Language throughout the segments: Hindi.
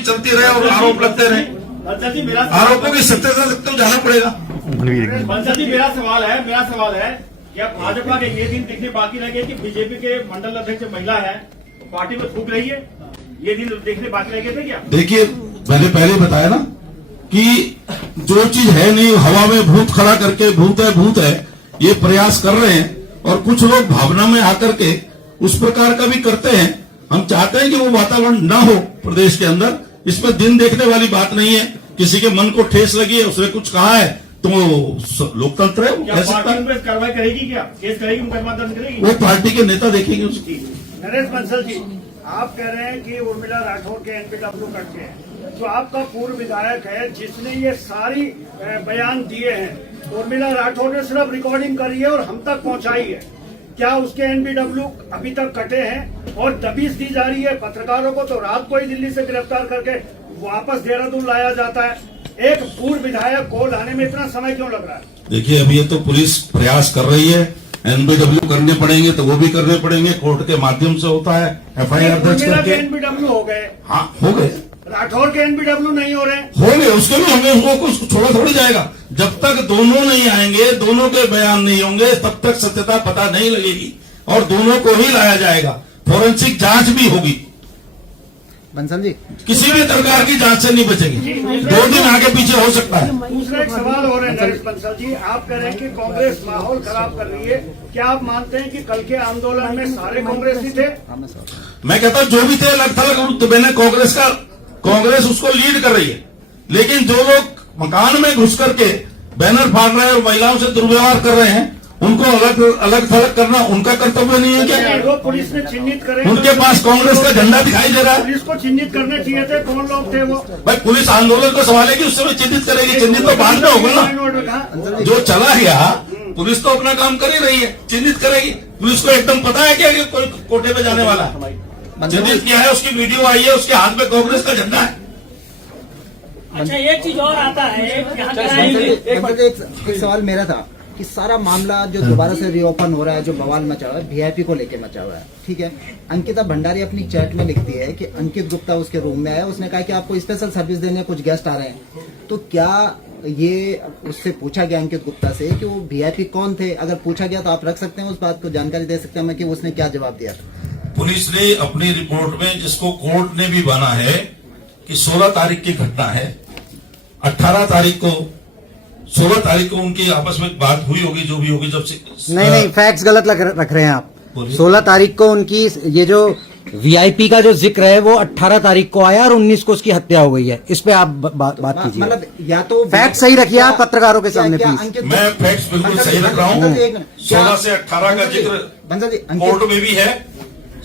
चलती रहे और आरोप लगते रहे। बंसल जी मेरा आरोपों की सत्यता तक तो जाना पड़ेगा। बंसल जी मेरा सवाल है क्या भाजपा के ये दिन दिखने बाकी रह गए कि बीजेपी के मंडल अध्यक्ष महिला है पार्टी में थूक रही है, ये दिन देखने बाकी रह गए थे क्या? देखिए मैंने पहले बताया ना कि जो चीज है नहीं हवा में भूत खड़ा करके भूत है ये प्रयास कर रहे हैं और कुछ लोग भावना में आकर के उस प्रकार का भी करते हैं। हम चाहते हैं कि वो वातावरण न हो प्रदेश के अंदर। इसमें दिन देखने वाली बात नहीं है। किसी के मन को ठेस लगी है, उसने कुछ कहा है तो लोकतंत्र है, वो कह सकता है। पार्टी कार्रवाई करेगी क्या? केस करेगी, मुकदमा दर्ज करेगी? वो पार्टी के नेता देखेंगे उसकी। नरेश बंसल जी, आप कह रहे हैं कि उर्मिला राठौर के एनपीडब्ल्यू कट के हैं, जो आपका पूर्व विधायक है जिसने ये सारी बयान दिए हैं, उर्मिला राठौर ने सिर्फ रिकॉर्डिंग करी है और हम तक पहुंचाई है। क्या उसके एनपीडब्ल्यू अभी तक कटे हैं? और दबिश दी जा रही है पत्रकारों को, तो रात को ही दिल्ली से गिरफ्तार करके वापस देहरादून लाया जाता है। एक पूर्व विधायक को लाने में इतना समय क्यों लग रहा है? देखिए अभी ये तो पुलिस प्रयास कर रही है। एनपीडब्ल्यू करने पड़ेंगे तो वो भी करने पड़ेंगे, कोर्ट के माध्यम से होता है। एफआईआर दर्ज करके एनपीडब्ल्यू हो गए, हाँ हो गए। राठौर के एनपीडब्ल्यू नहीं हो रहे, होंगे, उसके भी हमें उसको छोड़ा थोड़ी जाएगा। जब तक दोनों नहीं आएंगे, दोनों के बयान नहीं होंगे, तब तक सत्यता पता नहीं लगेगी और दोनों को ही लाया जाएगा। फोरेंसिक जांच भी होगी। बंसल जी, किसी भी प्रकार की जांच से नहीं बचेगी। 2 दिन आगे पीछे हो सकता है। दूसरा एक सवाल हो रहा है नरेश बंसल जी, आप कह रहे हैं कि कांग्रेस माहौल खराब कर रही है। क्या आप मानते हैं कि कल के आंदोलन में सारे कांग्रेसी थे? मैं कहता हूं जो भी थे अलग थलग, तो मैंने कांग्रेस उसको लीड कर रही है। लेकिन जो लोग मकान में घुस करके बैनर फाड़ रहे हैं और महिलाओं से दुर्व्यवहार कर रहे हैं, उनको अलग थलग करना उनका कर्तव्य नहीं है क्या? वो पुलिस ने चिन्हित करे, उनके पास कांग्रेस का झंडा दिखाई दे रहा है। पुलिस को चिन्हित करने चाहिए थे, कौन लोग थे वो? भाई पुलिस आंदोलन को संभालेगी, उससे भी चिन्हित करेगी। चिन्हित तो बाद में होगा ना। जो चला गया पुलिस तो अपना काम कर ही रही है, चिन्हित करेगी। पुलिस को एकदम पता है क्या कि कोई कोटे पे जाने वाला है? चिन्हित किया है, उसकी वीडियो आई है, उसके हाथ में कांग्रेस का झंडा है। अच्छा एक चीज और आता है, एक सवाल मेरा था कि सारा मामला जो दोबारा से रीओपन हो रहा है, जो बवाल मचा हुआ है, वीआईपी को लेके मचा हुआ है, ठीक है। अंकिता भंडारी अपनी चैट में लिखती है कि अंकित गुप्ता उसके रूम में आया, उसने कहा कि आपको स्पेशल सर्विस देने कुछ गेस्ट आ रहे हैं। तो क्या ये उससे पूछा गया अंकित गुप्ता से कि वो वीआईपी कौन थे? अगर पूछा गया तो आप रख सकते हैं उस बात को, जानकारी दे सकते हैं कि उसने क्या जवाब दिया? पुलिस ने अपनी रिपोर्ट में, जिसको कोर्ट ने भी माना है कि 16 तारीख की घटना है, 18 तारीख को 16 तारीख को उनकी आपस में बात हुई होगी, जो भी होगी। जब से नहीं फैक्ट्स गलत रख रहे हैं आप। 16 तारीख को उनकी ये जो वीआईपी का जो जिक्र है वो 18 तारीख को आया और 19 को उसकी हत्या हो गई है। इस पे आप बात कीजिए। मतलब या तो फैक्ट सही रखिए आप पत्रकारों के सामने प्लीज। मैं फैक्ट्स बिल्कुल सही रख रहा हूँ। 16 से 18 का जिक्र कोर्ट में भी है।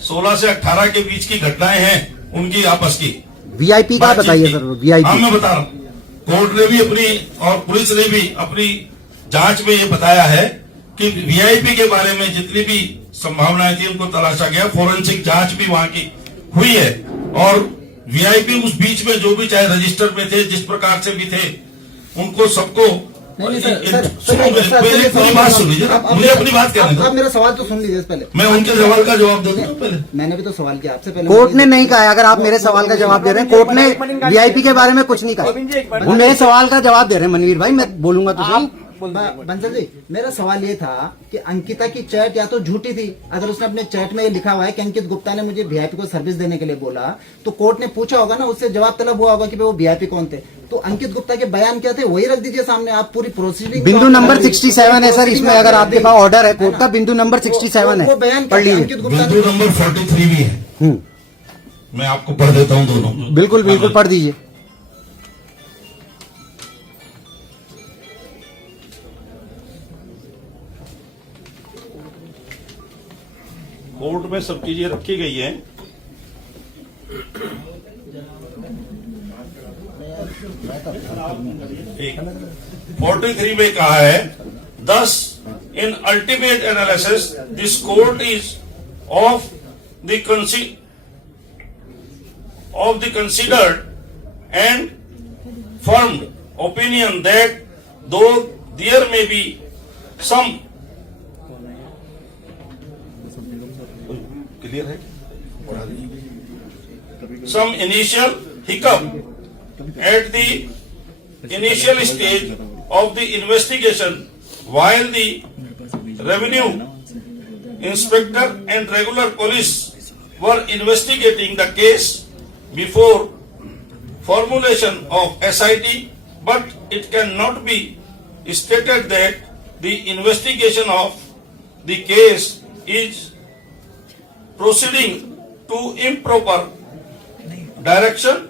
16 से 18 के बीच की घटनाएं हैं उनकी आपस की। वीआईपी का बताइए सर। वीआईपी हाँ मैं बता रहा हूँ। कोर्ट ने भी अपनी और पुलिस ने भी अपनी जांच में ये बताया है कि वीआईपी के बारे में जितनी भी संभावनाएं थी उनको तलाशा गया। फोरेंसिक जांच भी वहां की हुई है और वीआईपी उस बीच में जो भी चाहे रजिस्टर में थे, जिस प्रकार से भी थे, उनको सबको पूरी बात सुन लीजिए। मुझे अपनी बात करने दो। आप मेरा सवाल तो सुन लीजिए पहले। मैं उनके सवाल का जवाब दे दूं पहले। मैंने भी तो सवाल किया आपसे पहले। कोर्ट ने नहीं कहा, अगर आप मेरे सवाल का जवाब दे रहे हैं, कोर्ट ने वीआईपी के बारे में कुछ नहीं कहा। वो मेरे सवाल का जवाब दे रहे हैं मनवीर भाई, मैं बोलूंगा तो सही। बंसल जी, मेरा सवाल ये था कि अंकिता की चैट या तो झूठी थी। अगर उसने अपने चैट में ये लिखा हुआ है कि अंकित गुप्ता ने मुझे वीआईपी को सर्विस देने के लिए बोला, तो कोर्ट ने पूछा होगा ना, उससे जवाब तलब हुआ होगा कि वो वीआईपी कौन थे। तो अंकित गुप्ता के बयान क्या थे वही रख दीजिए सामने। आप पूरी प्रोसीडिंग बिंदु नंबर 67 है सर, इसमें अगर आपके पास ऑर्डर है कोर्ट का, बिंदु नंबर 67 है, वो बयान पढ़ लीजिए। अंकित गुप्ता बिंदु नंबर 43 भी है। मैं आपको पढ़ देता हूँ दोनों। बिल्कुल पढ़ दीजिए। कोर्ट में सब चीजें रखी गई हैं। ठीक है। 43 में कहा है, thus in ultimate analysis this court is of the considered and firm opinion that though there may be some initial hiccup at the initial stage of the investigation while the revenue inspector and regular police were investigating the case before formulation of SIT, but it cannot be stated that the investigation of the case is proceeding to improper direction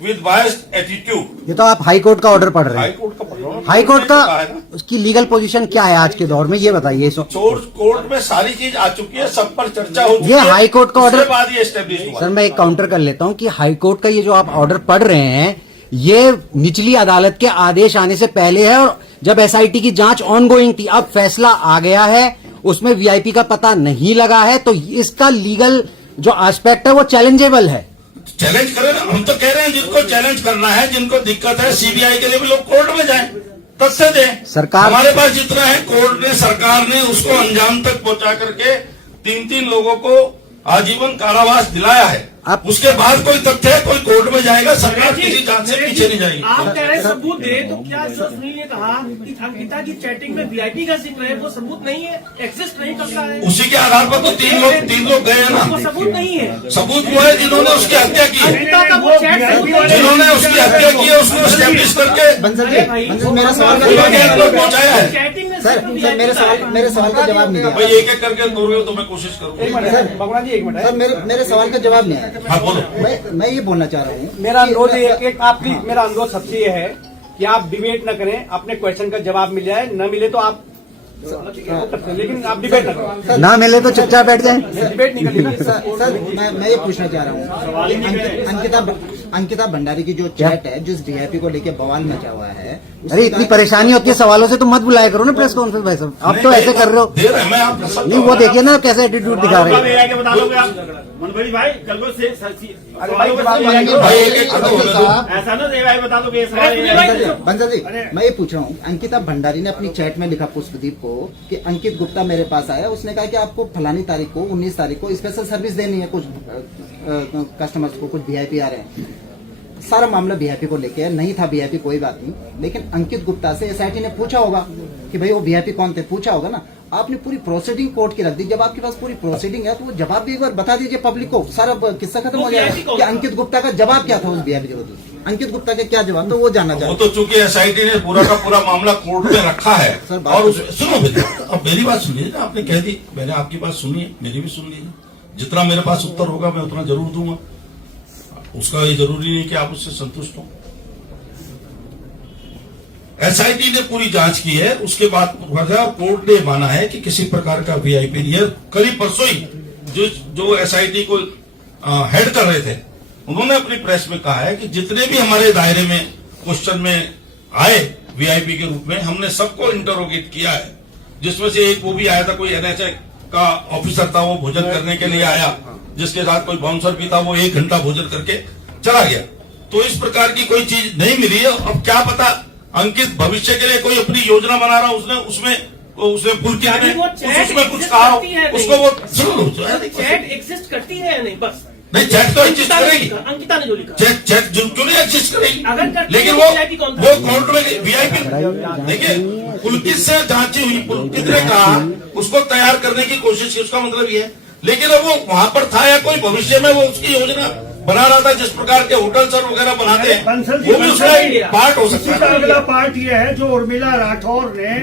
with biased attitude. ये तो आप हाई कोर्ट का ऑर्डर पढ़ रहे हाई हैं। कोर्ट का पढ़ हाई कोर्ट का उसकी लीगल पोजीशन क्या है आज के दौर में, ये बताइए। कोर्ट में सारी चीज आ चुकी है, सब पर चर्चा हो चुकी ये है। हाई कोर्ट का ऑर्डर, उसके बाद ये एस्टेब्लिश हुआ। सर मैं एक काउंटर कर लेता हूं कि हाई कोर्ट का ये जो आप ऑर्डर पढ़ रहे हैं ये निचली अदालत के आदेश आने से पहले है, और जब एसआईटी की जांच ऑनगोइंग थी, अब फैसला आ गया है, उसमें वीआईपी का पता नहीं लगा है, तो इसका लीगल जो एस्पेक्ट है वो चैलेंजेबल है। चैलेंज करें ना, हम तो कह रहे हैं जिनको चैलेंज करना है, जिनको दिक्कत है सीबीआई के लिए भी लोग कोर्ट में जाएं, तथ्य दें। सरकार हमारे पास जितना है कोर्ट ने, सरकार ने उसको अंजाम तक पहुंचा करके 3-3 लोगों को आजीवन कारावास दिलाया है। अब उसके बाद कोई तथ्य है, कोई कोर्ट में जाएगा, सरकार किसी जांच से पीछे नहीं जाएगी। आप कह रहे हैं सबूत दे, तो क्या सर ने ये कहा कि अंकिता की चैटिंग में वीआईपी का जिक्र है, वो सबूत नहीं है, एक्सिस्ट नहीं करता है? उसी के आधार पर तो तीन लोग गए हैं वो ना। सबूत नहीं है। सबूत वो है जिन्होंने उसकी हत्या की है, अंकिता का वो चैट सबूत है। जिन्होंने उसकी हत्या की है, उसको एस्टेब्लिश करके बंसल जी, बंसल मेरा सवाल का उन्होंने जवाब एक लोग पहुंचाया है। चैटिंग में सर मेरे सवाल का जवाब नहीं भाई दिया। एक एक करके बोलोगे तो मैं कोशिश करूंगा। सर मेरे सवाल का जवाब नहीं आया। हाँ बोलो। मैं ये बोलना चाह रहा हूँ, मेरा अनुरोध मेरा अनुरोध सबसे ये है कि आप डिबेट न करें, अपने क्वेश्चन का जवाब मिल जाए, न मिले तो आप लेकिन आप डिबेट न करें। ना मिले तो चुपचाप बैठ जाए। डिबेट नहीं करनी। सर मैं ये पूछना चाह रहा हूँ, अंकिता भंडारी की जो चैट है, जिस डीआईपी को लेके बवाल मचा हुआ है, अरे इतनी परेशानी होती है सवालों से तो मत बुलाया करो ना प्रेस कॉन्फ्रेंस भाई साहब, आप तो ऐसे कर रहे हो। दे रहे हैं, मैं आपको सब नहीं वो देखिए ना कैसे एटीट्यूड दिखा रहे हैं। AI के बता दोगे आप मनोज भाई, कल को से भाई एक एक करके बोलो तो। ऐसा ना AI बता दोगे ये सवाल। बंसल जी, मैं ये पूछ रहा हूँ, अंकिता भंडारी ने अपनी चैट में लिखा पुष्पदीप को कि अंकित गुप्ता मेरे पास आया, उसने कहा कि आपको फलानी तारीख को 19 तारीख को स्पेशल सर्विस देनी है, कुछ कस्टमर्स को, कुछ वीआईपी आ रहे हैं। सारा मामला वीआईपी को लेके नहीं था, वीआईपी कोई बात नहीं, लेकिन अंकित गुप्ता से एसआईटी ने पूछा होगा कि भाई वो वीआईपी कौन थे, पूछा होगा ना। आपने पूरी प्रोसीडिंग कोर्ट की रख दी, जब आपके पास पूरी प्रोसीडिंग है तो वो जवाब भी एक बार बता दीजिए पब्लिक को, सारा किस्सा खत्म हो जाएगा कि अंकित गुप्ता का जवाब क्या था उस वीआईपी के बदले। अंकित गुप्ता के क्या जवाब, तो वो जानना वो चाहते। तो चूंकि एसआईटी ने पूरा का पूरा मामला कोर्ट में रखा है, सर, बात और सुनो भैया, अब मेरी बात सुनिए ना, आपने कह दी, मैंने आपकी बात सुनी है, मेरी भी सुन लीजिए। जितना मेरे पास उत्तर होगा मैं उतना जरूर दूंगा, उसका ये जरूरी नहीं कि आप उससे संतुष्ट हो। एसआईटी ने पूरी जांच की है, उसके बाद कोर्ट ने माना है कि किसी प्रकार का वीआईपी नहीं है। करीब परसों ही जो एसआईटी को हेड कर रहे थे, उन्होंने अपनी प्रेस में कहा है कि जितने भी हमारे दायरे में क्वेश्चन में आए वीआईपी के रूप में, हमने सबको इंटरोगेट किया है, जिसमें से एक वो भी आया था, कोई एनएचए का ऑफिसर था, वो भोजन करने के लिए आया, जिसके साथ कोई बाउंसर भी था, वो 1 घंटा भोजन करके चला गया। तो इस प्रकार की कोई चीज नहीं मिली है। अब क्या पता अंकित भविष्य के लिए कोई अपनी योजना बना रहा, उसमें पुलकित यानी ने वो चैट उसमें कुछ exist कहा हो, करती है उसको वो नहीं। सुन लो, चैट एक्सिस्ट करती है या नहीं, बस नहीं चैट तो एग्जिस्ट करेगी, अंकिता ने जो लिखा। चैट क्यों नहीं एग्जिस्ट करेगी, अगर करती लेकिन है तो VIP कौन था? वो कोर्ट में वीआईपी देखिए पुलकित से जांची हुई, पुलकित ने कहा उसको तैयार करने की कोशिश की, उसका मतलब ये है। लेकिन अब वो वहां पर था या कोई भविष्य में वो उसकी योजना बना रहा था, जिस प्रकार के होटल सर वगैरह बनाते हैं, बंसल जी, वो भी उसका एक पार्ट हो इसी सकता का है। अगला पार्ट ये है जो उर्मिला राठौर ने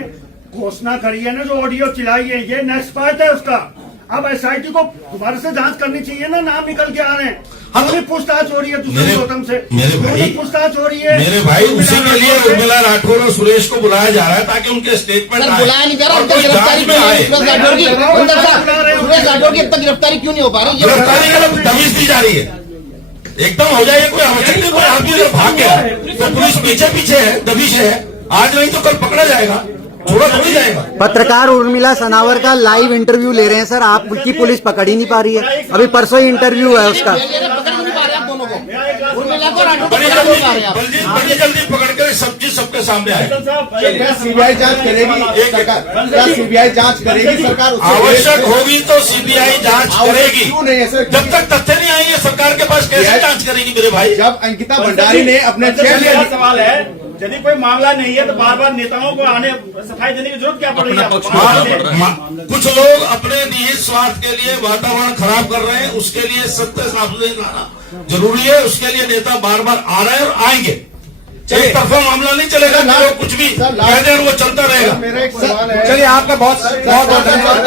घोषणा करी है ना, जो ऑडियो चिलाई है, ये नेक्स्ट पार्ट है उसका। अब एसआईटी को दोबारा से जांच करनी चाहिए ना, नाम निकल के आ रहे हैं। हाँ, तो पूछताछ हो रही है दूसरे गौतम से, मेरे भाई पूछताछ हो रही है मेरे भाई, उसी के लिए उर्मिला राठौर और सुरेश को बुलाया जा रहा है ताकि उनके स्टेटमेंट आए बुलाया नहीं जा रहा, और उनका कोई गिरफ्तारी जांच में आए। सुरेश राठौर की सुरेश राठौर की अब तक गिरफ्तारी क्यों नहीं हो पा रही? गिरफ्तारी के लिए दबिश दी जा रही है, एकदम हो जाए, कोई आवश्यक नहीं, कोई आदमी अगर भाग गया तो पुलिस पीछे पीछे है, दबिश है, आज नहीं तो कल पकड़ा जाएगा, छोड़ा थोड़ी जाएगा। पत्रकार उर्मिला सनावर का लाइव इंटरव्यू ले रहे हैं सर, आपकी पुलिस पकड़ ही नहीं पा रही है। अभी परसों ही इंटरव्यू है उसका। पकड़ नहीं पा रहे आप दोनों को। बोला तो राठौर बड़ी को जल्दी बता रहे हैं आप। बड़ी जल्दी पकड़ कर सब चीज सबके सामने आए। साहब सीबीआई जांच करेगी सरकार, क्या सीबीआई जांच करेगी सरकार? उससे आवश्यक होगी तो सीबीआई जांच करेगी। क्यों नहीं ऐसे? जब तक तथ्य नहीं आएंगे सरकार के पास कैसे जांच करेगी मेरे भाई? जब अंकिता भंडारी ने अपने मेरा सवाल है, यदि कोई मामला नहीं है तो बार बार नेताओं को आने सफाई देने की जरूरत क्या पड़ रही है? कुछ लोग अपने निहित स्वार्थ के लिए वातावरण खराब कर रहे हैं, उसके लिए सत्य सामने लाना जरूरी है। उसके लिए नेता बार बार आ रहे हैं और आएंगे। एक तरफा मामला नहीं चलेगा, लोग कुछ भी कह दें वो चलता रहेगा। मेरा एक सवाल है। चलिए आपका बहुत बहुत धन्यवाद।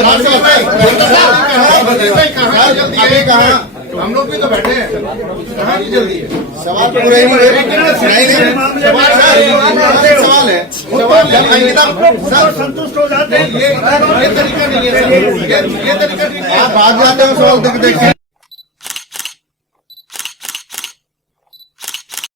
अभी कहा हम लोग भी तो बैठे हैं, कहाँ की जल्दी है? सवाल पूरे ही नहीं, सवाल है संतुष्ट हो जाते हैं। ये तरीका नहीं है, ये तरीका नहीं है। आप भाग जाते हो सवाल देख देख के।